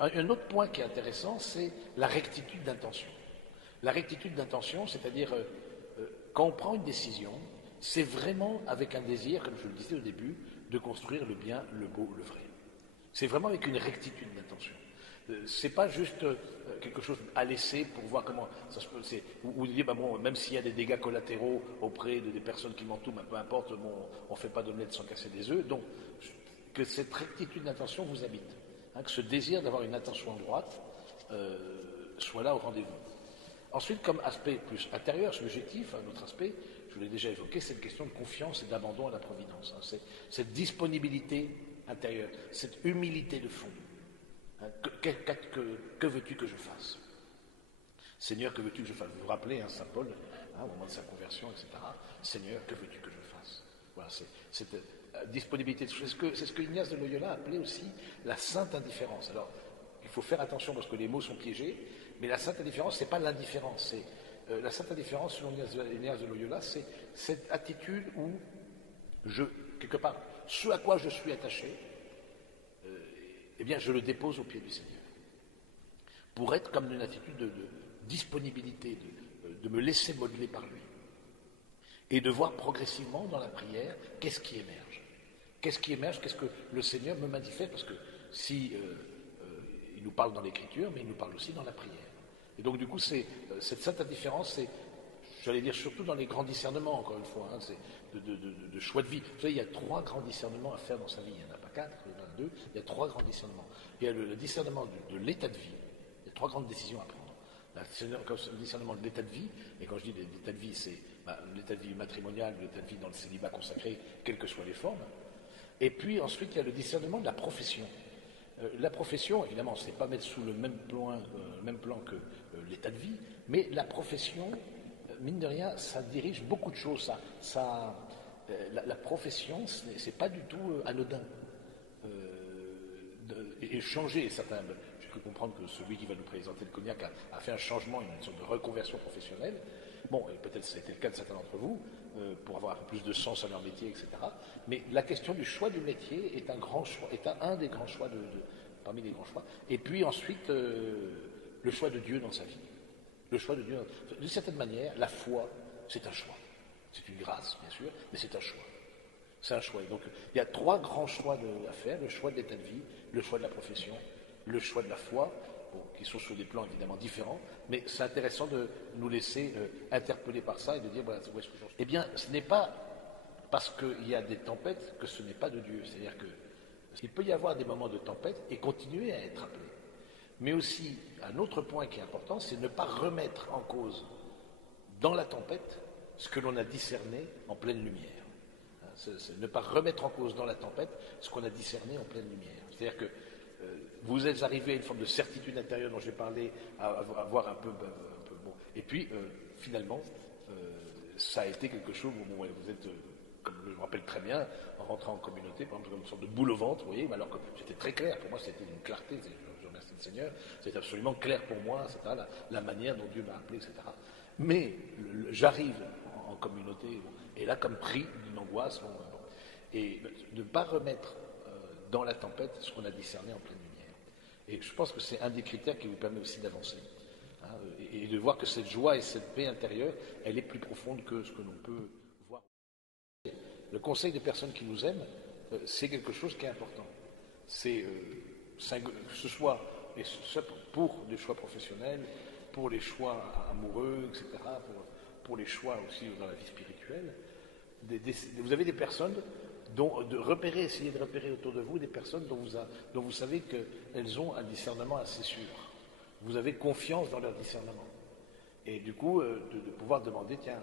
Un autre point qui est intéressant, c'est la rectitude d'intention. La rectitude d'intention, c'est-à-dire quand on prend une décision, c'est vraiment avec un désir, comme je le disais au début, de construire le bien, le beau, le vrai. C'est vraiment avec une rectitude d'intention. C'est pas juste quelque chose à laisser pour voir comment ça se peut. Ou dire, bah bon, même s'il y a des dégâts collatéraux auprès des personnes qui m'entourent, bah, peu importe, bon, on ne fait pas d'omelette sans casser des œufs. Donc, que cette rectitude d'intention vous habite. Hein, que ce désir d'avoir une intention droite soit là au rendez-vous. Ensuite, comme aspect plus intérieur, subjectif, un autre aspect, je l'ai déjà évoqué, c'est une question de confiance et d'abandon à la providence. Hein. C'est cette disponibilité intérieure, cette humilité de fond. Hein. Que veux-tu que je fasse? Seigneur, que veux-tu que je fasse? Vous vous rappelez, hein, Saint Paul, au moment de sa conversion, etc. Seigneur, que veux-tu que je fasse? Voilà, c'est cette disponibilité. C'est ce que Ignace de Loyola appelait aussi la sainte indifférence. Alors, il faut faire attention parce que les mots sont piégés, mais la sainte indifférence, ce n'est pas l'indifférence. La sainte indifférence, selon Ignace de Loyola, c'est cette attitude où quelque part, ce à quoi je suis attaché, eh bien, je le dépose au pied du Seigneur. Pour être comme une attitude de disponibilité, de me laisser modeler par lui. Et de voir progressivement dans la prière qu'est-ce qui émerge. Qu'est-ce qui émerge, qu'est-ce que le Seigneur me manifeste, parce que si il nous parle dans l'Écriture, mais il nous parle aussi dans la prière. Et donc du coup, cette sainte indifférence, c'est, j'allais dire, surtout dans les grands discernements, encore une fois, hein, c'est de choix de vie. Vous savez, il y a 3 grands discernements à faire dans sa vie. Il n'y en a pas 4, il y en a 2, il y a 3 grands discernements. Il y a le discernement de l'état de vie. Il y a 3 grandes décisions à prendre. Le discernement de l'état de vie, et quand je dis l'état de vie, c'est l'état de vie matrimonial, l'état de vie dans le célibat consacré, quelles que soient les formes. Et puis ensuite, il y a le discernement de la profession. La profession, évidemment, ce n'est pas mettre sous le même plan que l'état de vie, mais la profession, mine de rien, ça dirige beaucoup de choses. La profession, ce n'est pas du tout anodin. Et changer, j'ai cru comprendre que celui qui va nous présenter le cognac a fait un changement, une sorte de reconversion professionnelle. Bon, et peut-être c'était le cas de certains d'entre vous, pour avoir un peu plus de sens à leur métier, etc. Mais la question du choix du métier est un grand choix, est un des grands choix parmi les grands choix. Et puis ensuite, le choix de Dieu dans sa vie. Le choix de Dieu, d'une certaine manière, la foi, c'est un choix. C'est une grâce, bien sûr, mais c'est un choix. C'est un choix. Donc, il y a 3 grands choix à faire, le choix de l'état de vie, le choix de la profession, le choix de la foi, qui sont sur des plans évidemment différents, mais c'est intéressant de nous laisser interpeller par ça et de dire, voilà, où est-ce que j'en suis? Eh bien, ce n'est pas parce qu'il y a des tempêtes que ce n'est pas de Dieu. C'est-à-dire qu'il peut y avoir des moments de tempête et continuer à être appelé. Mais aussi, un autre point qui est important, c'est ne pas remettre en cause dans la tempête ce que l'on a discerné en pleine lumière. C'est ne pas remettre en cause dans la tempête ce qu'on a discerné en pleine lumière. C'est-à-dire que vous êtes arrivé à une forme de certitude intérieure dont j'ai parlé, à voir un peu bon. Et puis, finalement, ça a été quelque chose où vous êtes, comme je me rappelle très bien, en rentrant en communauté, par exemple, comme une sorte de boule au ventre, vous voyez, alors que c'était très clair. Pour moi, c'était une clarté. Je remercie le Seigneur. C'était absolument clair pour moi, etc., la manière dont Dieu m'a appelé, etc. Mais j'arrive en communauté, et là, comme pris d'une angoisse, et de ne pas remettre dans la tempête ce qu'on a discerné en pleine lumière. Et je pense que c'est un des critères qui vous permet aussi d'avancer. Hein, et de voir que cette joie et cette paix intérieure, elle est plus profonde que ce que l'on peut voir. Le conseil des personnes qui nous aiment, c'est quelque chose qui est important. C'est que ce soit pour des choix professionnels, pour les choix amoureux, etc., pour les choix aussi dans la vie spirituelle. Vous avez des personnes essayez de repérer autour de vous des personnes dont vous savez qu'elles ont un discernement assez sûr. Vous avez confiance dans leur discernement. Et du coup, de pouvoir demander, tiens,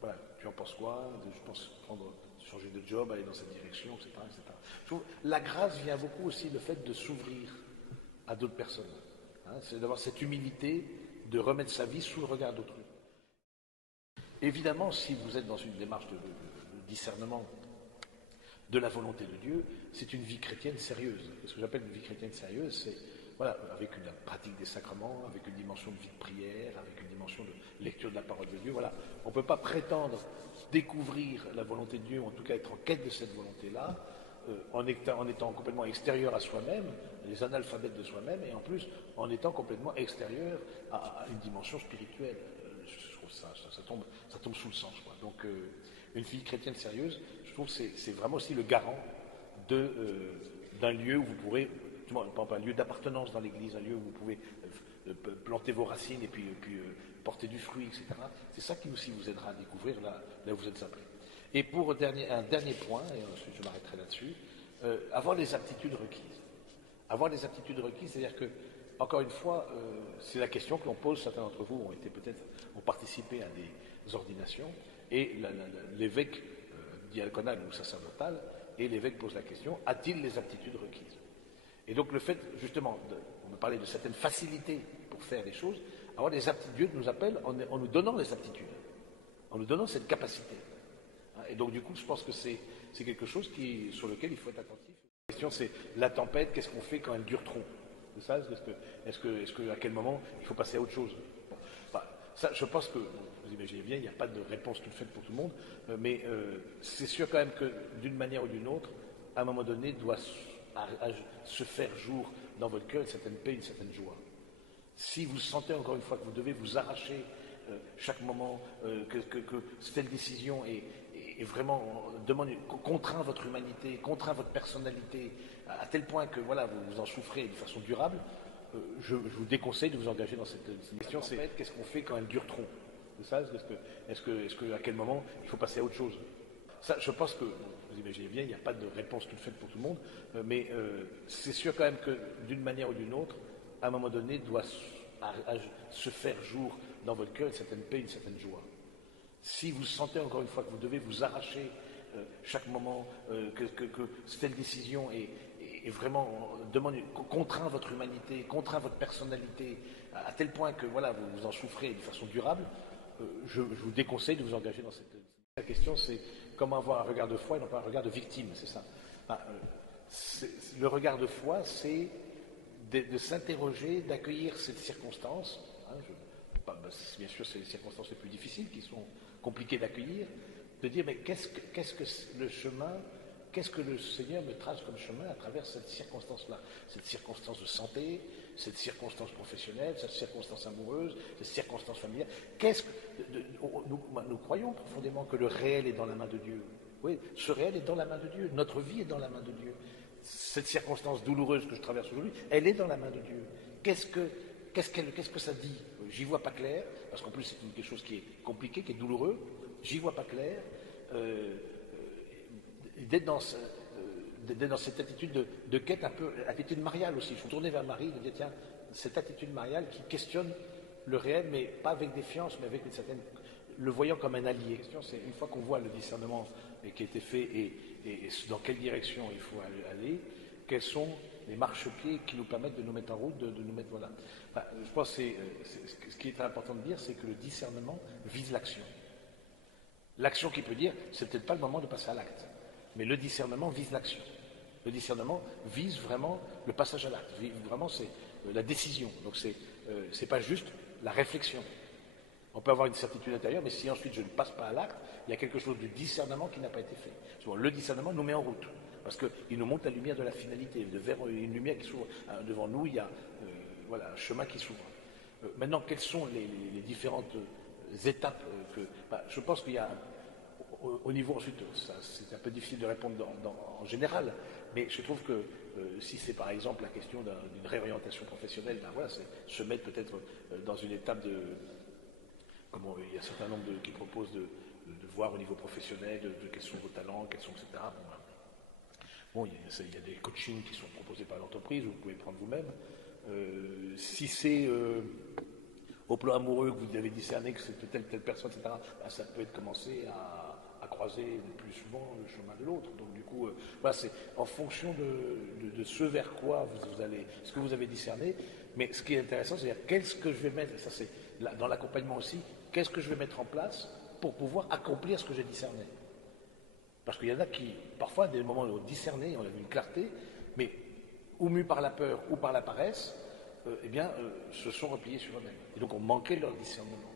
voilà, tu en penses quoi? Je pense changer de job, aller dans cette direction, etc. etc. Je trouve, la grâce vient beaucoup aussi le fait de s'ouvrir à d'autres personnes. Hein, c'est d'avoir cette humilité de remettre sa vie sous le regard d'autrui. Évidemment, si vous êtes dans une démarche de discernement de la volonté de Dieu, c'est une vie chrétienne sérieuse. Ce que j'appelle une vie chrétienne sérieuse, c'est voilà, avec une pratique des sacrements, avec une dimension de vie de prière, avec une dimension de lecture de la parole de Dieu. Voilà. On ne peut pas prétendre découvrir la volonté de Dieu, ou en tout cas être en quête de cette volonté-là, en étant complètement extérieur à soi-même, les analphabètes de soi-même, et en plus en étant complètement extérieur à une dimension spirituelle. Je trouve ça tombe sous le sens, quoi. Donc une fille chrétienne sérieuse, je trouve que c'est vraiment aussi le garant d'un lieu où vous pourrez, par exemple, un lieu d'appartenance dans l'Église, un lieu où vous pouvez planter vos racines et puis porter du fruit, etc. C'est ça qui aussi vous aidera à découvrir là où vous êtes appelé. Et pour un dernier point, et ensuite je m'arrêterai là-dessus, avoir les aptitudes requises. Avoir les aptitudes requises, c'est-à-dire que, encore une fois, c'est la question que l'on pose, certains d'entre vous ont participé à des ordinations, et l'évêque diaconal ou sacerdotal, et l'évêque pose la question, a-t-il les aptitudes requises? Et donc le fait, justement, on me parlait de certaines facilités pour faire les choses, avoir des aptitudes, Dieu nous appelle en nous donnant les aptitudes, en nous donnant cette capacité. Et donc du coup, je pense que c'est quelque chose sur lequel il faut être attentif. La question c'est, la tempête, qu'est-ce qu'on fait quand elle dure trop? C'est ça? Est-ce que à quel moment il faut passer à autre chose? Bon, ça, je pense que, vous imaginez bien, il n'y a pas de réponse toute faite pour tout le monde, mais c'est sûr quand même que d'une manière ou d'une autre, à un moment donné, doit se faire jour dans votre cœur une certaine paix, une certaine joie. Si vous sentez encore une fois que vous devez vous arracher chaque moment, que telle décision est vraiment contraint votre humanité, contraint votre personnalité, à tel point que voilà, vous en souffrez de façon durable, je vous déconseille de vous engager dans cette question. C'est qu'est-ce qu'on fait quand elle dure trop? C'est ça? Est-ce que à quel moment il faut passer à autre chose? Ça, je pense que, vous imaginez bien, il n'y a pas de réponse toute faite pour tout le monde, mais c'est sûr quand même que d'une manière ou d'une autre, à un moment donné, doit se faire jour dans votre cœur une certaine paix, une certaine joie. Si vous sentez encore une fois que vous devez vous arracher chaque moment, que telle décision est vraiment contraint votre humanité, contraint votre personnalité, à tel point que voilà, vous en souffrez de façon durable, je vous déconseille de vous engager dans cette... La question c'est comment avoir un regard de foi et non pas un regard de victime, c'est ça. Le regard de foi, c'est de s'interroger, d'accueillir cette circonstance. Bien sûr, c'est les circonstances les plus difficiles qui sont compliquées d'accueillir, de dire mais qu'est-ce que le chemin, qu'est-ce que le Seigneur me trace comme chemin à travers cette circonstance-là, cette circonstance de santé, cette circonstance professionnelle, cette circonstance amoureuse, cette circonstance familiale. Nous croyons profondément que le réel est dans la main de Dieu. Oui, ce réel est dans la main de Dieu. Notre vie est dans la main de Dieu. Cette circonstance douloureuse que je traverse aujourd'hui, elle est dans la main de Dieu. Qu'est-ce que ça dit? J'y vois pas clair, parce qu'en plus c'est quelque chose qui est compliqué, qui est douloureux. J'y vois pas clair. D'être dans cette attitude de quête un peu, attitude mariale aussi. Il faut tourner vers Marie, de dire tiens, cette attitude mariale qui questionne le réel, mais pas avec défiance, mais avec une certaine, le voyant comme un allié. C'est une fois qu'on voit le discernement qui a été fait et dans quelle direction il faut aller, quels sont les marchepieds qui nous permettent de nous mettre en route, de nous mettre voilà. Je pense que ce qui est très important de dire, c'est que le discernement vise l'action. L'action qui peut dire, c'est peut-être pas le moment de passer à l'acte, mais le discernement vise l'action. Le discernement vise vraiment le passage à l'acte. Vraiment, c'est la décision. Donc c'est pas juste la réflexion. On peut avoir une certitude intérieure, mais si ensuite je ne passe pas à l'acte, il y a quelque chose du discernement qui n'a pas été fait. Souvent, le discernement nous met en route, parce qu'il nous montre la lumière de la finalité, une lumière qui s'ouvre. Devant nous, il y a un chemin qui s'ouvre. Maintenant, quelles sont les différentes étapes je pense qu'il y a, au niveau ensuite, c'est un peu difficile de répondre en général, mais je trouve que si c'est par exemple la question d'une réorientation professionnelle, c'est se mettre peut-être dans une étape de... il y a un certain nombre qui proposent de voir au niveau professionnel de quels sont vos talents, quels sont, etc. Il y a des coachings qui sont proposés par l'entreprise, vous pouvez prendre vous-même. Si c'est au plan amoureux que vous avez discerné que c'est telle personne, etc., ça peut être commencé à croiser plus souvent le chemin de l'autre. Donc du coup, c'est en fonction de ce vers quoi vous allez, ce que vous avez discerné. Mais ce qui est intéressant, c'est qu'est-ce que je vais mettre, ça c'est dans l'accompagnement aussi, qu'est-ce que je vais mettre en place pour pouvoir accomplir ce que j'ai discerné. Parce qu'il y en a qui, parfois, à des moments où on discerné, on a vu une clarté, mais ou mus par la peur ou par la paresse, se sont repliés sur eux-mêmes. Et donc on manquait leur discernement.